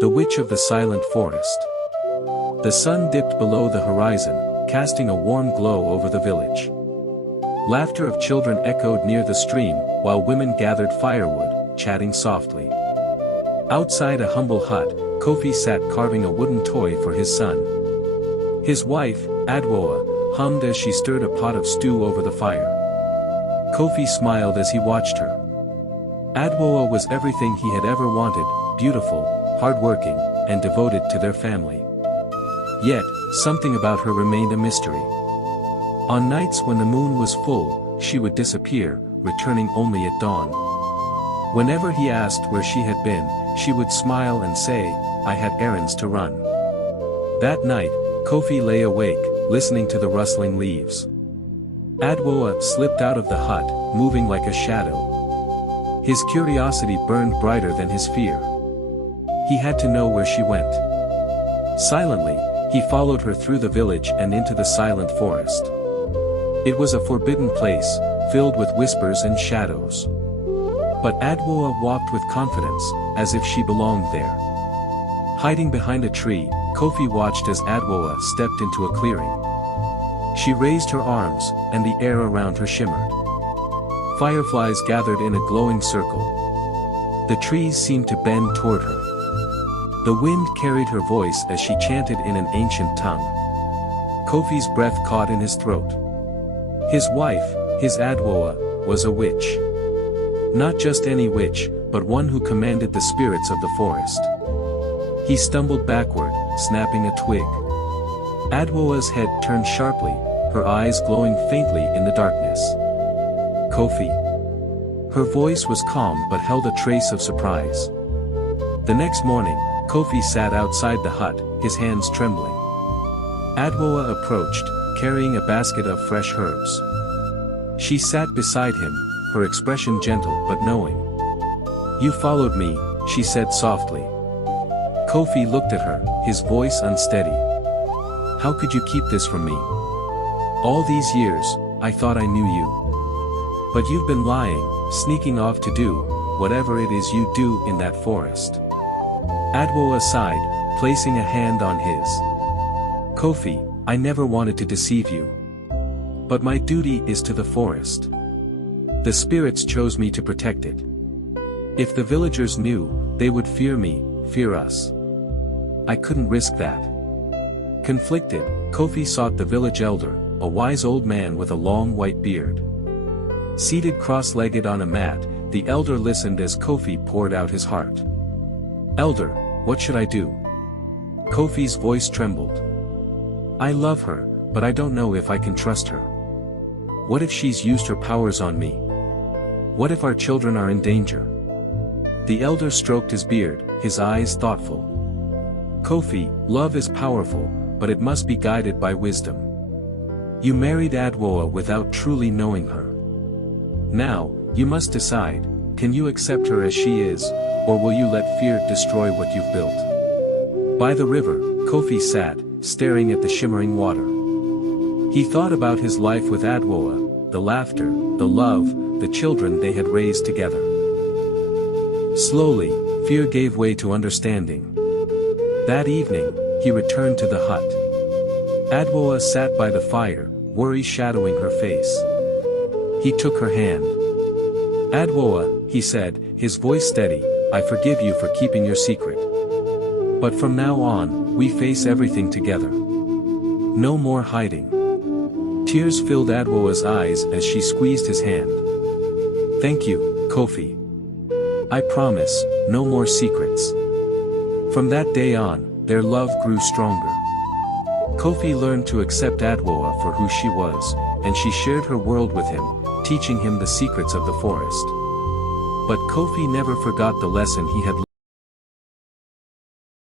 The Witch of the Silent Forest. The sun dipped below the horizon, casting a warm glow over the village. Laughter of children echoed near the stream, while women gathered firewood, chatting softly. Outside a humble hut, Kofi sat carving a wooden toy for his son. His wife, Adwoa, hummed as she stirred a pot of stew over the fire. Kofi smiled as he watched her. Adwoa was everything he had ever wanted, beautiful, hardworking, and devoted to their family. Yet, something about her remained a mystery. On nights when the moon was full, she would disappear, returning only at dawn. Whenever he asked where she had been, she would smile and say, "I had errands to run." That night, Kofi lay awake, listening to the rustling leaves. Adwoa slipped out of the hut, moving like a shadow. His curiosity burned brighter than his fear. He had to know where she went. Silently, he followed her through the village and into the silent forest. It was a forbidden place, filled with whispers and shadows. But Adwoa walked with confidence, as if she belonged there. Hiding behind a tree, Kofi watched as Adwoa stepped into a clearing. She raised her arms, and the air around her shimmered. Fireflies gathered in a glowing circle. The trees seemed to bend toward her. The wind carried her voice as she chanted in an ancient tongue. Kofi's breath caught in his throat. His wife, his Adwoa, was a witch. Not just any witch, but one who commanded the spirits of the forest. He stumbled backward, snapping a twig. Adwoa's head turned sharply, her eyes glowing faintly in the darkness. "Kofi." Her voice was calm but held a trace of surprise. The next morning, Kofi sat outside the hut, his hands trembling. Adwoa approached, carrying a basket of fresh herbs. She sat beside him, her expression gentle but knowing. "You followed me," she said softly. Kofi looked at her, his voice unsteady. "How could you keep this from me? All these years, I thought I knew you. But you've been lying, sneaking off to do whatever it is you do in that forest." Adwoa sighed, placing a hand on his. "Kofi, I never wanted to deceive you. But my duty is to the forest. The spirits chose me to protect it. If the villagers knew, they would fear me, fear us. I couldn't risk that." Conflicted, Kofi sought the village elder, a wise old man with a long white beard. Seated cross-legged on a mat, the elder listened as Kofi poured out his heart. "Elder, what should I do?" Kofi's voice trembled. "I love her, but I don't know if I can trust her. What if she's used her powers on me? What if our children are in danger?" The elder stroked his beard, his eyes thoughtful. "Kofi, love is powerful, but it must be guided by wisdom. You married Adwoa without truly knowing her. Now, you must decide, can you accept her as she is, or will you let fear destroy what you've built?" By the river, Kofi sat, staring at the shimmering water. He thought about his life with Adwoa, the laughter, the love, the children they had raised together. Slowly, fear gave way to understanding. That evening, he returned to the hut. Adwoa sat by the fire, worry shadowing her face. He took her hand. "Adwoa," he said, his voice steady, "I forgive you for keeping your secret. But from now on, we face everything together. No more hiding." Tears filled Adwoa's eyes as she squeezed his hand. "Thank you, Kofi. I promise, no more secrets." From that day on, their love grew stronger. Kofi learned to accept Adwoa for who she was, and she shared her world with him, teaching him the secrets of the forest. But Kofi never forgot the lesson he had learned.